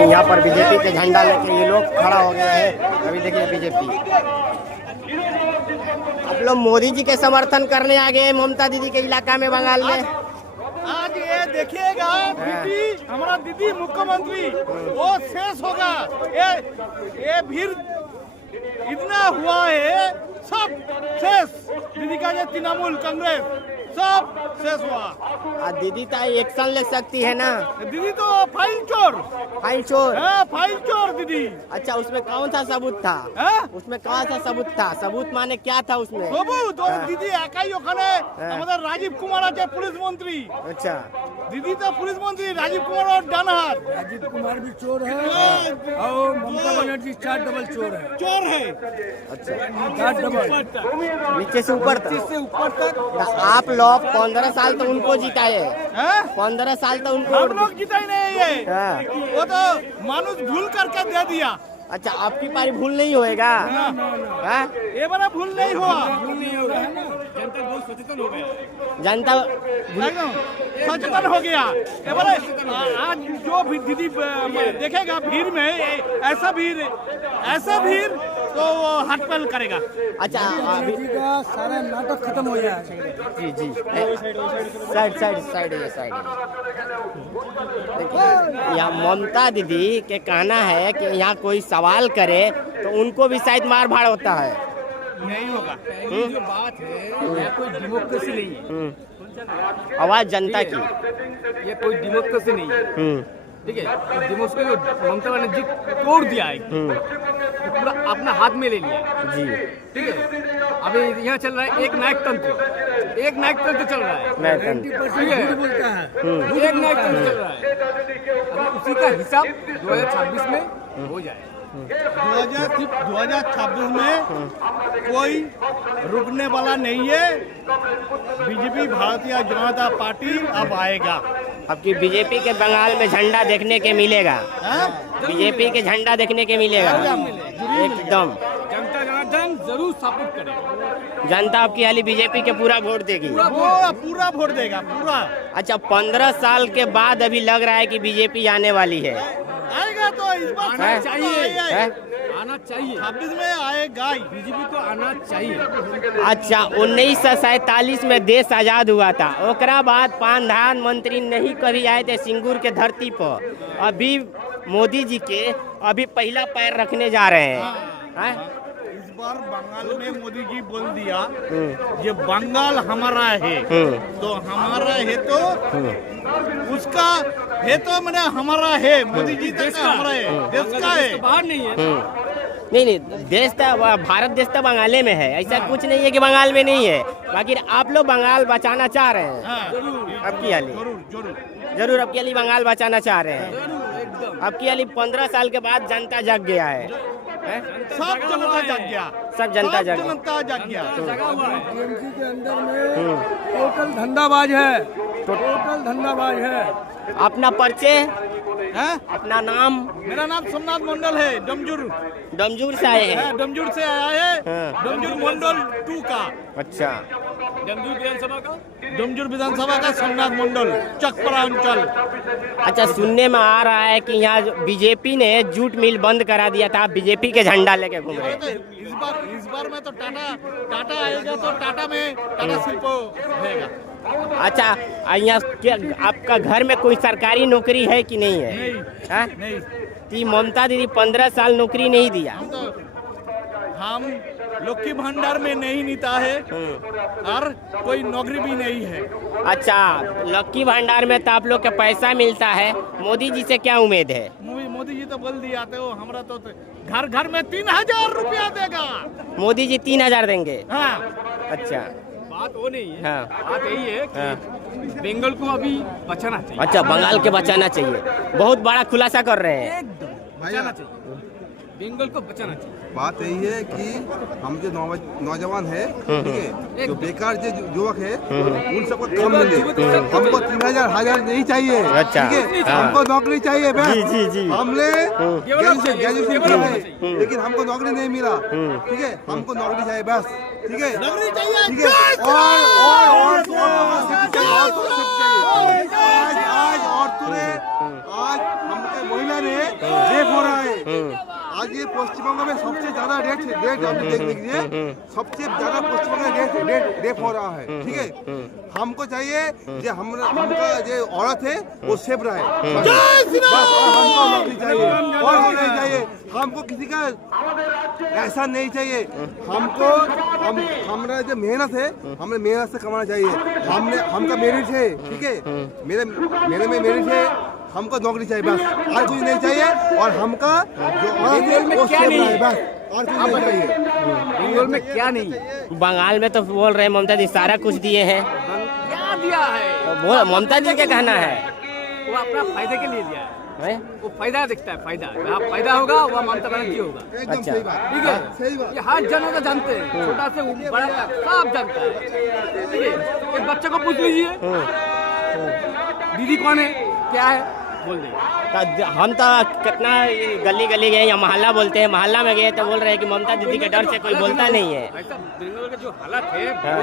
यहाँ पर बीजेपी के झंडा लेके ये लोग खड़ा हो गए हैं। अभी देखिए बीजेपी, आप लोग मोदी जी के समर्थन करने आ गए ममता दीदी के इलाका में बंगाल में। आज ये देखिएगा दीदी, हमारा दीदी मुख्यमंत्री वो शेष होगा। ये भीड़ इतना हुआ है, सब शेष। दीदी का ये तृणमूल कांग्रेस सब शेष हुआ। दीदी तो एक्शन ले सकती है ना। दीदी तो फाइल चोर, फाइल चोर है, फाइल चोर दीदी। अच्छा, उसमें कौन सा सबूत था? उसमें कौन सा सबूत था? सबूत माने क्या था उसमें? सबूत दीदी एकाई ওখানে আমাদের রাজীব কুমার আছে পুলিশ মন্ত্রী। अच्छा, दीदी तो पुलिस मंत्री राजीव कुमार और डान हाथ। राजीव कुमार भी चोर है और ममता बनर्जी 4 डबल चोर है। चोर है। अच्छा, 4 डबल नीचे से ऊपर तक। से ऊपर तक आप लोग 15 साल तो उनको जिताए, 15 साल तो उनको। हम लोग जीता ही नहीं है, वो तो मानुष भूल करके दे दिया। अच्छा, आपकी पारी भूल नहीं होएगा? ये बड़ा भूल नहीं हुआ। जनता बहुत सचेतन हो गया। जनता सचेतन हो गया। ये बड़ा आज जो भी दीदी देखेगा भीड़ में, ऐसा भीड़ तो वो हटपल करेगा। अच्छा, अभी का सारा नाटक खत्म हो गया। जी जी, साइड यहाँ ममता दीदी के कहना है कि यहाँ कोई सवाल करे तो उनको भी शायद मार भाड़ होता है। नहीं होगा। जो बात है यह कोई डेमोक्रेसी नहीं है। आवाज जनता की, ये कोई डेमोक्रेसी नहीं है। ठीक है, डेमोक्रेसी ममता बनर्जी तोड़ दिया है, पूरा अपना हाथ में ले लिया जी। ठीक है, अभी यहाँ चल रहा है एक नायक तंत्र चल रहा है। ठीक है, बोलता है एक नायक तंत्र चल रहा है। अभी उसी का हिसाब 2026 में हो जाए। 2026 में कोई रुकने वाला नहीं है। बीजेपी भारतीय जनता पार्टी अब आएगा। अब की बीजेपी के बंगाल में झंडा देखने के मिलेगा। बीजेपी के झंडा देखने के मिलेगा एकदम। जनता जनार्दन जरूर सपोर्ट करेगा। जनता आपकी हाली बीजेपी के पूरा वोट देगी, पूरा वोट देगा पूरा। अच्छा, 15 साल के बाद अभी लग रहा है कि बीजेपी आने वाली है। आएगा तो इस बार आना चाहिए, आना चाहिए। 26 में आएगा, बीजेपी को आना चाहिए। अच्छा, 1947 में देश आजाद हुआ था, ओकरा बाद प्रधानमंत्री नहीं कभी आए थे सिंगूर के धरती पर। अभी मोदी जी के अभी पहला पैर रखने जा रहे हैं। इस बार बंगाल में मोदी जी बोल दिया ये बंगाल हमारा है, तो हमारा है तो उसका है, तो मैंने हमारा है। मोदी जी तक हमारा है, देश का है, बाहर नहीं है। नहीं, देश तो भारत देश तो बंगाले में है। ऐसा कुछ नहीं है कि बंगाल में नहीं है। बाकी आप लोग बंगाल बचाना चाह रहे हैं। आपकी हाली जरूर आपकी हाली बंगाल बचाना चाह रहे हैं। आपकी हाली 15 साल के बाद जनता जाग गया है। सब जनता जाग गया, सब जनता जाग गया। टीएमसी के अंदर में टोटल धंधाबाज है। अपना परिचय है, अपना नाम? मेरा नाम सोमनाथ मंडल है। डमजूर से आए हैं? डमजूर से आया है। डमजूर मंडल 2 का। अच्छा, डमजूर विधानसभा का सोमनाथ मंडल, चकपरा अंचल। अच्छा, सुनने में आ रहा है कि यहाँ बीजेपी ने जूट मिल बंद करा दिया था, बीजेपी के झंडा लेके घूम रहे हैं। इस बार में तो टाटा आएगा, तो टाटा में टाटा शिल्पो रहेगा। अच्छा, यहाँ क्या आपका घर में कोई सरकारी नौकरी है कि नहीं है? नहीं। कि ममता दीदी 15 साल नौकरी नहीं दिया? हम लक्की भंडार में नहीं नीता है और कोई नौकरी भी नहीं है। अच्छा, लक्की भंडार में तो आप लोग का पैसा मिलता है। मोदी जी से क्या उम्मीद है? मोदी जी तो बोल दिया तो हमारा तो घर में 3000 रुपया देगा। मोदी जी 3000 देंगे? हाँ। अच्छा, बात वो नहीं है। हाँ। बात यही है कि बंगाल को अभी बचाना चाहिए। अच्छा, बंगाल के बचाना चाहिए। बहुत बड़ा खुलासा कर रहे हैं। एकदम बचाना चाहिए, बंगाल को बचाना चाहिए। बात यही है कि हम जो नौजवान है, ठीक है, जो बेकार जो युवक है, उन सबको काम मिले। हमको 3000 नहीं चाहिए। अच्छा, ठीक है, हाँ। हमको नौकरी चाहिए बस। जी। हमने ग्रेजुएशन किया है, लेकिन हमको नौकरी नहीं मिला। ठीक है, हमको नौकरी चाहिए बस। ठीक है, नौकरी चाहिए। ठीक है, और आज हमके महिला ने रेप हो रहा है। आज ये पश्चिम बंगाल में सबसे ज्यादा रेट आप देख लीजिए, सबसे ज्यादा पश्चिम बंगाल में रेप हो रहा है। ठीक है, हमको चाहिए जो हमका जो औरत है वो सेफ रहे, बस हमको नौकरी चाहिए और नहीं चाहिए, हमको किसी का ऐसा नहीं चाहिए। हमको हमारा जो मेहनत है, हमें मेहनत से कमाना चाहिए। हमका मेरिट है, ठीक है, मेरे में मेरिट है, हमको नौकरी चाहिए बस, और कुछ नहीं चाहिए। और हमका जो में क्या नहीं है, बस और कुछ नहीं चाहिए। बंगाल में क्या नहीं है? बंगाल में तो बोल रहे हैं ममता दी सारा कुछ दिए हैं। क्या दिया है? वो ममता दी क्या कहना है? वो अपना फायदे के लिए दिया है। हैं? वो फायदा दिखता है, फायदा जहाँ फायदा होगा वहाँ ममता बनर्जी होगा। एकदम अच्छा। सही बात, ठीक है, सही बात। ये हर जनता जानते हैं, छोटा से बड़ा तक सब जानता है। ठीक है, एक बच्चे को पूछ लीजिए दीदी कौन है, क्या है, बोल देंगे। हम तो कितना गली गली गए या मोहल्ला बोलते हैं, मोहल्ला में गए तो बोल रहे हैं कि ममता दीदी के डर से कोई बोलता नहीं है। ऐसा बंगाल का जो हालत है हाँ।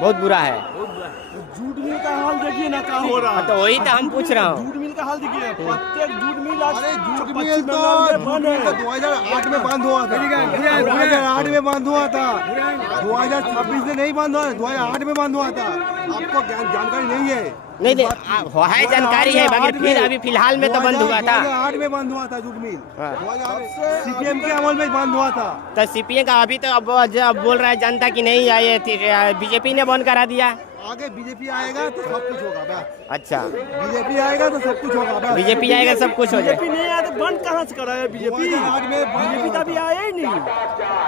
बहुत बुरा है। बहुत बुरा है। जूट मिल का हाल देखिए ना क्या हो रहा है। तो वही तो हम पूछ रहा हूँ। जूट मिल का हाल देखिए, प्रत्येक जूट मिल आज अरे जूट पश्चिम मिल तो बंगाल में बंद है। 2008 में बंद हुआ था, 2008 में बंद हुआ था, 2026 में नहीं बंद हुआ, 2008 में बंद हुआ था। आपको जानकारी नहीं है? नहीं नहीं है, जानकारी है, बाकी फिर अभी फिलहाल में तो बंद हुआ था। 2008 में बंद हुआ था जूट मिल, हाँ। 2008 सीपीएम के अमल में बंद हुआ था। तो सीपीएम का अभी तो अब बोल रहा है जनता की नहीं आई, बीजेपी ने बंद करा दिया। आगे बीजेपी आएगा तो सब कुछ होगा बस। अच्छा, बीजेपी आएगा तो सब कुछ होगा बस। बीजेपी आएगा सब कुछ हो जाए। बीजेपी नहीं आया तो बंद कहाँ से कराया बीजेपी? 2008 में बीजेपी तो अभी आया ही नहीं।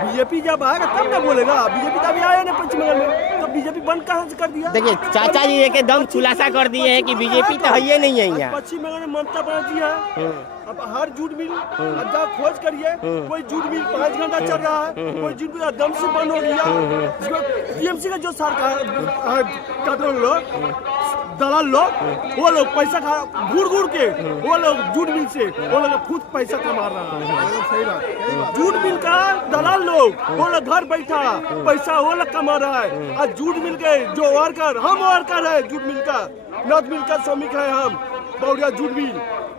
बीजेपी जब आएगा तब ना बोलेगा। बीजेपी तो अभी आया नहीं पश्चिम बंगाल में, तो बीजेपी बंद कहाँ से कर दिया? देखिए चाचा जी एकदम खुलासा कर दिए हैं कि बीजेपी तो है ही नहीं है यहाँ। पश्चिम बंगाल में ममता बनर्जी है। अब हर जूट मिल अब जा खोज करिए, कोई जूट मिल 5 घंटा चल रहा है, कोई जूट मिल एकदम से बंद हो गया। टीएमसी का जो सरकार लोग दलाल लोग, वो लोग पैसा खा घूर के, वो लोग जूट मिल से वो लोग खुद पैसा कमा रहा है। सही बात। जूट मिल का दलाल लोग, वो लोग घर बैठा पैसा वो लोग कमा रहा है। आज जूट मिल के जो वर्कर, हम वर्कर है जूट मिल का, नॉर्थ मिल का श्रमिक है हम, बौड़िया जूट मिल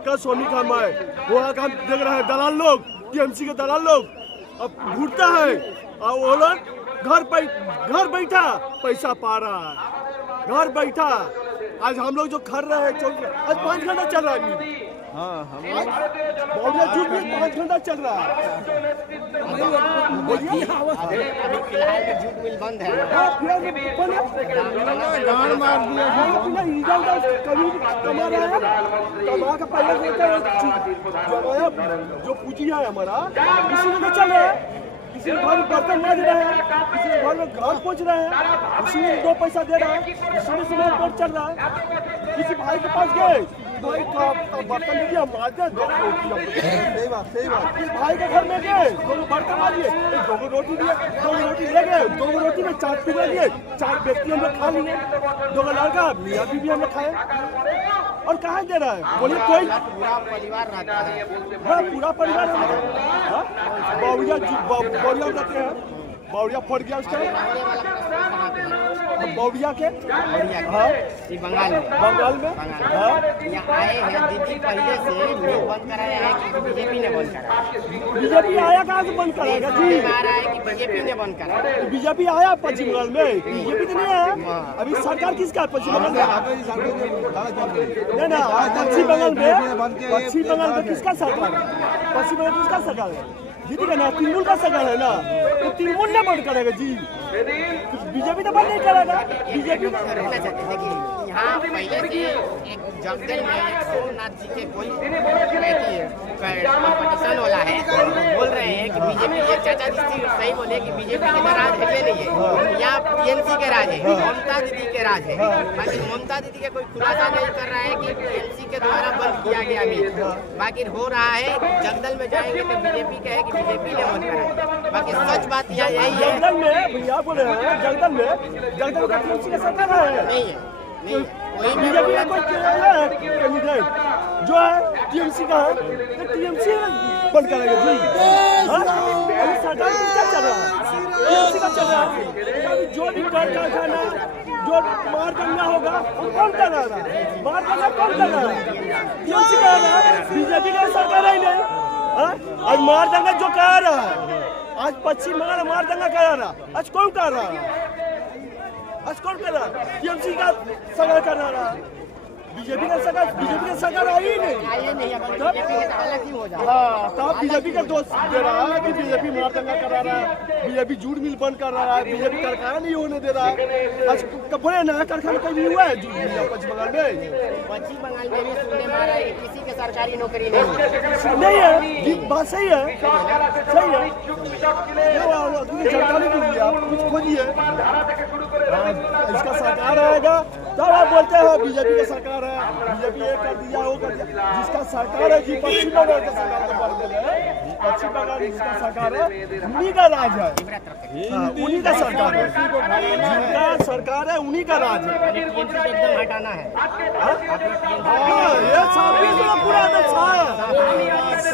का श्रमिक हम है। वो काम देख रहे हैं दलाल लोग, टीएमसी के दलाल लोग अब घूरता है, और वो लोग घर बैठा पैसा पा रहा है, घर बैठा। आज हम लोग जो खर रहे हैं आज 5 घंटा चल रहा है। बौड़िया जूट मिल 5 घंटा चल रहा है। अभी फिलहाल में जूट मिल बंद है। जो पूंजी है हमारा किसी में चल रहा है, किसी के घर में बर्तन मांज रहे हैं, किसी के घर में घर पहुंच रहे हैं, किसी में 2 पैसा दे रहा है, किसी में समय पेट चल रहा है। किसी भाई के पास गए, भाई का बर्तन दीजिए हम मांज दें, 2 रोटी। सही बात, सही बात। इस भाई के घर में गए, 2 बर्तन मांजिए, 2 रोटी दिए, 2 रोटी ले गए, 2 रोटी में 4 टुकड़े दिए, 4 व्यक्ति हम लोग खा लिए, 2 लड़का मियाँ बीवी हम लोग खाए। और कहाँ दे रहा है बोलिए? कोई पूरा परिवार रहता है। हाँ, पूरा परिवार बौड़िया रहते हैं, बौड़िया फट गया उसका बौड़िया के हाँ ये बंगाल में हाँ। यहाँ आए हैं दीदी पहले से लोग बंद कराया है कि बीजेपी ने बंद कराया? बीजेपी आया कहाँ से बंद कराएगा जी? आ रहा है कि बीजेपी ने बंद कराया। बीजेपी आया पश्चिम बंगाल में, बीजेपी तो नहीं आया। अभी सरकार किसका है पश्चिम बंगाल में? नहीं ना, पश्चिम बंगाल में किसका सरकार है? पश्चिम बंगाल किसका सरकार है? दीदी का ना तृणमूल का सरकार है ना, तो तृणमूल ने बंद करेगा जी, बीजेपी तो बंद नहीं करेगा। बीजेपी रहना चाहते हैं कि यहाँ पहले से एक जगदल में एक सोमनाथ जी के कोई कंपटीशन वाला है, बोल रहे हैं कि बीजेपी, एक चाचा जी सही बोले कि बीजेपी के राज है नहीं है, यहाँ टीएमसी के राज है, ममता दीदी के राज है। बाकी ममता दीदी के कोई खुलासा नहीं कर रहा है कि टीएमसी के द्वारा बंद किया गया अभी, बाकी हो रहा है जगदल में जाएंगे तो बीजेपी के है कि बीजेपी ने बंद करा। बाकी सच बात यहाँ यही है। जगदल में भैया बोले हैं, जगदल का टीएमसी का सरकार है नहीं है, नहीं कोई भी बीजेपी का कोई कैंडिडेट जो है टीएमसी का है, तो टीएमसी बंद करेगा जी। हाँ? अभी सरकार किसका चल रहा है? टीएमसी का चल रहा है। अभी जो भी कारखाना जो मार दंगा होगा वो कौन कर रहा है? मार दंगा कौन कर रहा है? टीएमसी कर रहा है, बीजेपी का सरकार ही नहीं। आज मार दंगा जो कर रहा है, आज पश्चिम बंगाल मार दंगा करा रहा, आज कौन कर रहा है? आज कौन कर रहा है? टीएमसी का सरकार कर रहा है, बीजेपी का सरकार आई ही नहीं। हाँ, तब बीजेपी का दोस्त दे रहा है कि बीजेपी मार दंगा करा रहा है, बीजेपी जूट मिल बंद कर रहा है, बीजेपी कारखाना नहीं होने दे रहा है। आज कपड़े नया कारखाना कभी हुआ है जूट मिल पश्चिम बंगाल में? पश्चिम बंगाल में भी सुनने में आ रहा है किसी के सरकारी नौकरी नहीं है। बात सही है, सही है। सरकारी के लिए आप कुछ खोजिए, इसका सरकार आएगा तब आप बोलते हैं बीजेपी का सरकार है, बीजेपी ये कर दिया वो कर दिया। जिसका सरकार है जी पश्चिम बंगाल का सरकार का बढ़ गया, पश्चिम बंगाल जिसका सरकार है उन्हीं का राज है, उन्हीं का सरकार है, जिनका सरकार है उन्हीं का राज है। एकदम हटाना है। ये 26 में पूरा है,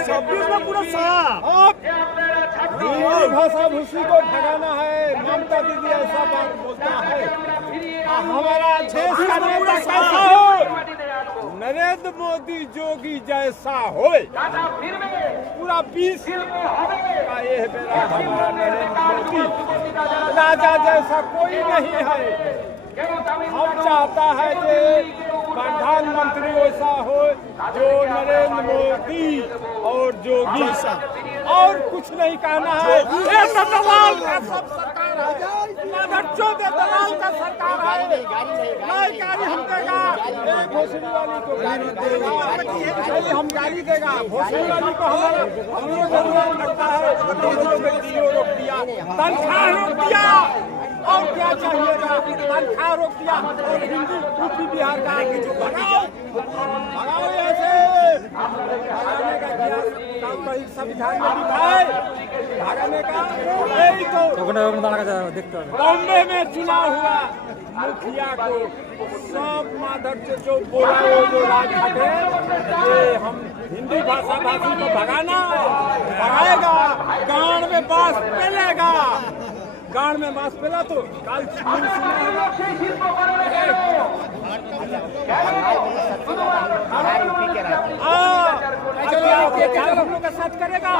26 में पूरा साफ। भाषा भूषी को भगाना है। ममता दीदी ऐसा बात बोलता है, हमारा देश का नेता कैसा हो? नरेंद्र मोदी जोगी जैसा हो, पूरा 20 का ये बेरा हमारा नरेंद्र मोदी राजा जैसा कोई नहीं है। हम चाहता है कि प्रधानमंत्री ऐसा हो जो नरेंद्र मोदी और जोगी, और कुछ नहीं कहना है। ये सब दलाल का सब सरकार है, दलाल का सरकार है। नहीं गाड़ी हम देगा, भोसड़ी वाली को गाड़ी देगा, हम गाड़ी देगा भोसड़ी वाली को। हमारा हम लोग जरूरत लगता है, रोक दिया, तनख्वाह रोक दिया, और क्या चाहिएगा? तनख्वाह रोक दिया और हिंदी यूपी बिहार का जो भगाओ ऐसे भगाने का काम कहीं संविधान में लिखा है, भगाने का। यही तो बॉम्बे में चुनाव हुआ, मुखिया को सब माधर से जो बोला वो जो राज हटे, ये हम हिंदी भाषा भाषी को भगाना भगाएगा, गांड में बांस पेलेगा, गांड में बांस पेला तो काल हम लोग का साथ करेगा।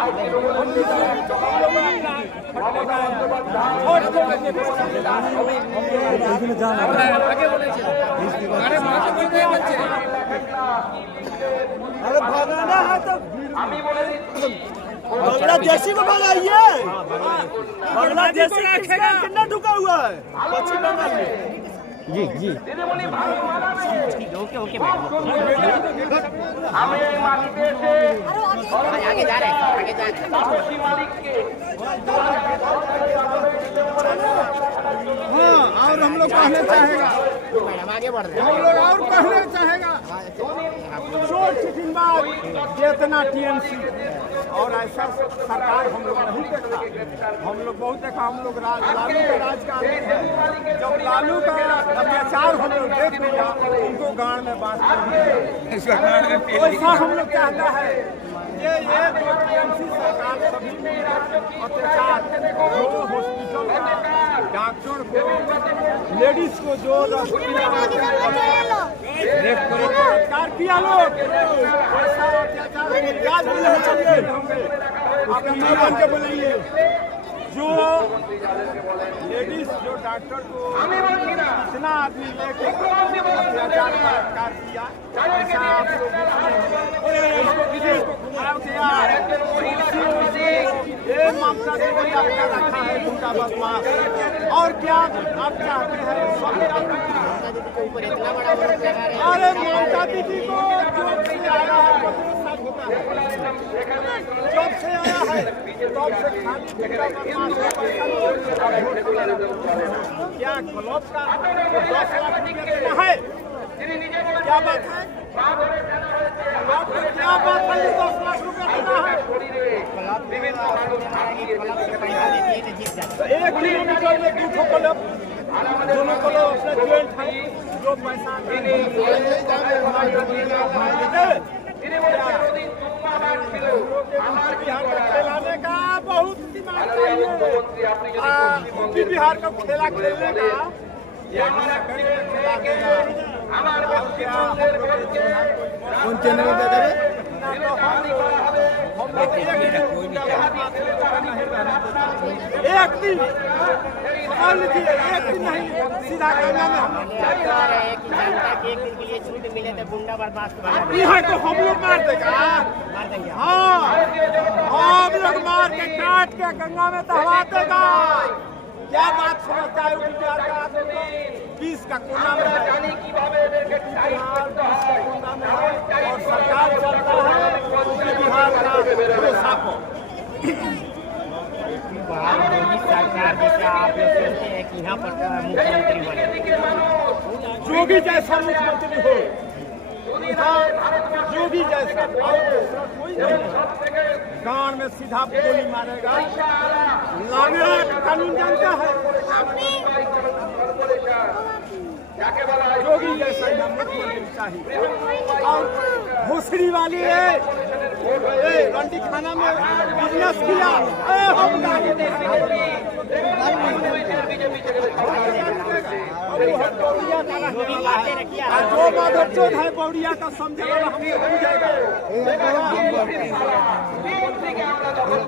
अरे भगाना है तो बांग्लादेशी को भगाइए। बांग्लादेशी कितना ढुका हुआ है पश्चिम बंगाल में? जी ओके आगे जा रहे हैं, आगे जा रहे हाँ, और हम लोग कहना चाहेगा, मैडम आगे बढ़ रहे हैं। हम लोग और कहना चाहेगा चोर चिटिंगबाज जितना टीएमसी और ऐसा सरकार हम लोग नहीं देखा। हम लोग बहुत देखा, हम लोग लालू के राज का जब लालू का अत्याचार हम लोग देख लिया, उनको गांड में बात वैसा हम लोग चाहता है। ये जो टीएमसी सरकार सभी अत्याचार, जो हॉस्पिटल डॉक्टर को, लेडीज को जो बलात्कार किया लोग, ऐसा अत्याचार याद नहीं चलिए अपने मैदान के बुलाइए। जो लेडीज जो डॉक्टर को इतना आदमी लेके अत्याचार बलात्कार किया, ऐसा आप लोग खराब किया। ये ममता दीदी आपका रखा है झूठा बदमाश, और क्या आप चाहते हैं? अरे ममता दीदी को जॉब से आया है, जॉब से आया है, जॉब से खाली क्या ग्लोब का 10 लाख देना है? क्या बात है? क्या बात है? 10 लाख रुपया देना है। 1 किलोमीटर में 2 क्लब, दोनों क्लब अपने ज्वाइंट है, जो पैसा खिलाने का बहुत दिमाग यूपी बिहार का खेला खेलने का ये हमारा खेला देगा। कौन चैनल में देगा? एक दिन मान लीजिए, एक दिन नहीं, सीधा गंगा में हम चाह रहे हैं कि जनता के एक दिन के लिए छूट मिले तो गुंडा बर्दाश्त बना दें। यहाँ तो हम लोग मार देगा। मार देंगे आप। हाँ, हम लोग मार के काट के गंगा में दहवा देगा। क्या बात समझता है यूपी बिहार का आदमी को? 20 का कोना में है, और सरकार चलता है यूपी बिहार का भरोसा को। मोदी सरकार जैसे आप लोग सोचते हैं कि यहाँ पर मुख्यमंत्री बने, जोगी जैसा मुख्यमंत्री हो, जोगी जैसा, और दूसरा कोई नहीं। गांव में सीधा गोली मारेगा, लागेगा कानून जानता है। जोगी जैसा यहाँ मुख्यमंत्री चाहिए। और भोसड़ी वाली है, रंडी खाना में बिजनेस किया, हम गाड़ी जो माधव चौध है बौड़िया का समझे वाला हमसे पूछेगा।